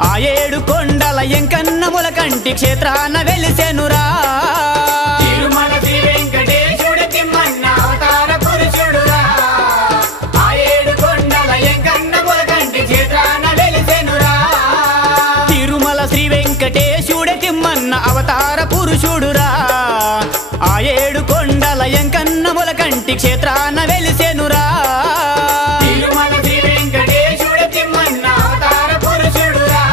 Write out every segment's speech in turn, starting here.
ఆ ఏడు కొండల ఎంకన్న ములకంటి క్షేత్రాన వెలిసెనురా తిరుమల శ్రీ వెంకటేశుడు తిమ్మన్న అవతార పురుషుడురా ఆ ఏడు కొండల ఎంకన్న ములకంటి క్షేత్రాన వెలిసెనురా తిరుమల శ్రీ వెంకటేశుడు తిమ్మన్న అవతార పురుషుడురా ఆ ఏడు కొండల ఎంకన్న ములకంటి క్షేత్రాన వెలిసెనురా తిరుమల శ్రీ వెంకటేశుడు తిమ్మన్న అవతార పురుషుడురా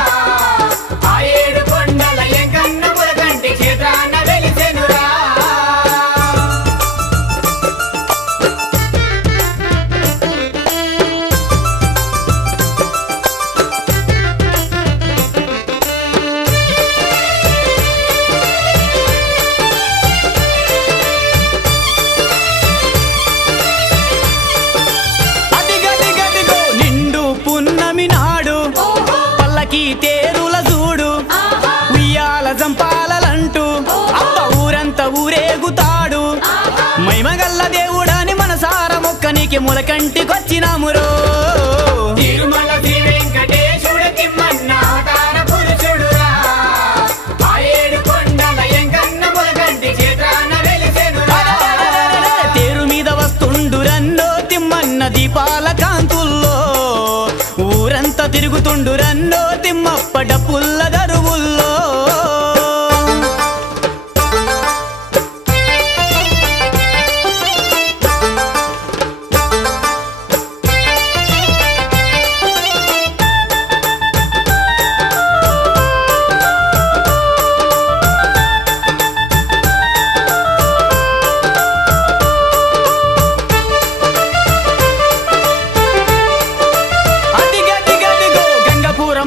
ఆ ఏడు కొండల ఎంకన్న ములకంటి క్షేత్రాన వెలిసెనురా తేరుల చూడు ఉయ్యాల జంపాలంటూ అబ్బ ఊరంతా ఊరేగుతాడు మైమగల్ల దేవుడాని మనసార మొక్కనికి ములకంటికొచ్చినామురో తిరుమల శ్రీ వెంకటేశుడు తిమ్మన్న అవతార పురుషుడురా ఆ ఏడు కొండల ఎంకన్న ములకంటి క్షేత్రాన వెలిసెనురా తేరు మీద వస్తుండురన్నో తిమ్మన్న దీపాల కాంతుల్లో ఊరంతా తిరుగుతుండురన్నో తిమ్మప్ప డప్పుల్ల దరువుల్లో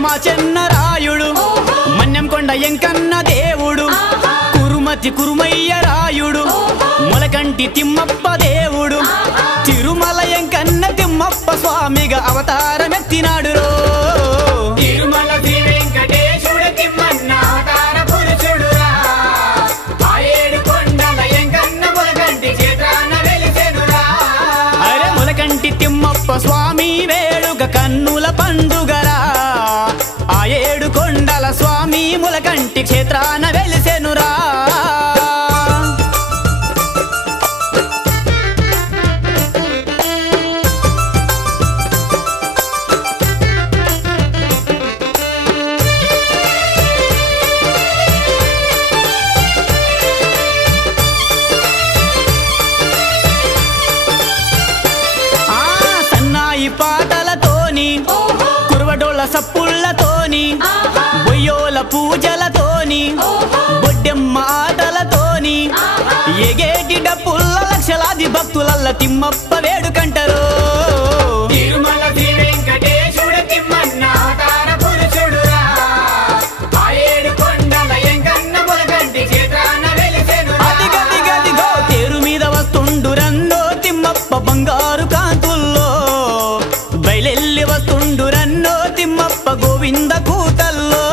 మా చెన్నరాయుడు మన్యం కొండ ఎంకన్న దేవుడు కురుమతి కురుమయ్య రాయుడు ములకంటి తిమ్మప్ప దేవుడు తిరుమల ఎంకన్న తిమ్మప్ప స్వామిగా అవతారమెత్తినాడు రో తిరుమల శ్రీ వెంకటేశుడు తిమ్మన్న అవతార పురుషుడురా ఆ ఏడు కొండల ఎంకన్న ములకంటి క్షేత్రాన వెలిసెనురా అరే ములకంటి తిమ్మప్ప స్వామి వేడుక కన్నుల పండుగరా ఆ ఏడు కొండల స్వామి ములకంటి క్షేత్రాన వెలిసెనురా సన్నాయి పాటలతోని కురవడోళ్ళ సప్పుళ్ళతోని బొయ్యోల పూజలతోని బొడ్డెమ్మ ఆటలతోని ఎగేటి డప్పుల్ల లక్షలాది భక్తులల్ల తిమ్మప్ప వేడుకంటారు తిరుమల శ్రీ వెంకటేశుడు తిమ్మన్న అవతార పురుషుడురా ఆ ఏడు కొండల ఎంకన్న ములకంటి క్షేత్రాన వెలిసెనురా అదిగదిగదిగో తేరు మీద వస్తుండురన్నో తిమ్మప్ప బంగారు కాంతుల్లో బయలెల్లి వస్తుండురన్నో తిమ్మప్ప గోవింద కూతల్లో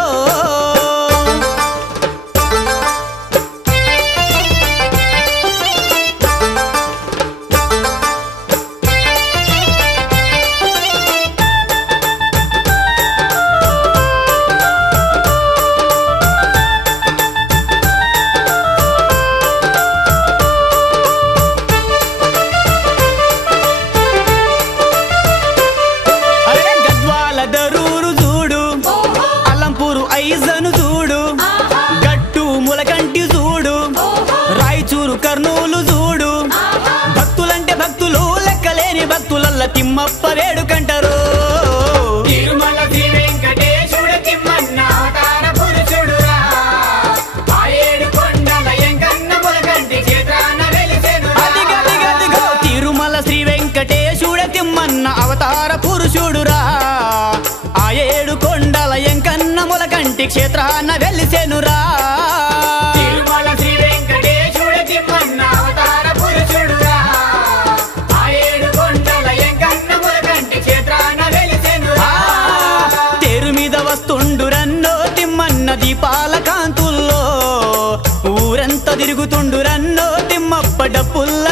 అరే గద్వాల దరూరు చూడు అల్లంపూరు ఐజను చూడు గట్టు ములకంటి చూడు రాయచూరు కర్నూలు చూడు భక్తులంటే భక్తులు లెక్కలేని భక్తులల్ల తిమ్మప్ప వేడుకంటారు తిరుమల శ్రీ వెంకటేశుడు తిమ్మన్న అవతార పురుషుడురా ఆ ఏడు కొండల ఎంకన్న ములకంటి క్షేత్రాన వెలిసెనురా అదిగదిగదిగో తిరుమల శ్రీ వెంకటేశుడ తిమ్మన్న అవతార పురుషుడురా ఆ ఏడు కొండల ఎంకన్న ములకంటి క్షేత్రాన వెలిసెనురా తిరుమల శ్రీ వెంకటేశుడు తిమ్మన్న అవతార పురుషుడురా ఆ ఏడు కొండల ఎంకన్న ములకంటి క్షేత్రాన వెలిసెనురా తేరు మీద వస్తుండురన్నో తిమ్మన్న దీపాల కాంతుల్లో ఊరంతా తిరుగుతుండురన్నో తిమ్మప్ప డప్పుల్ల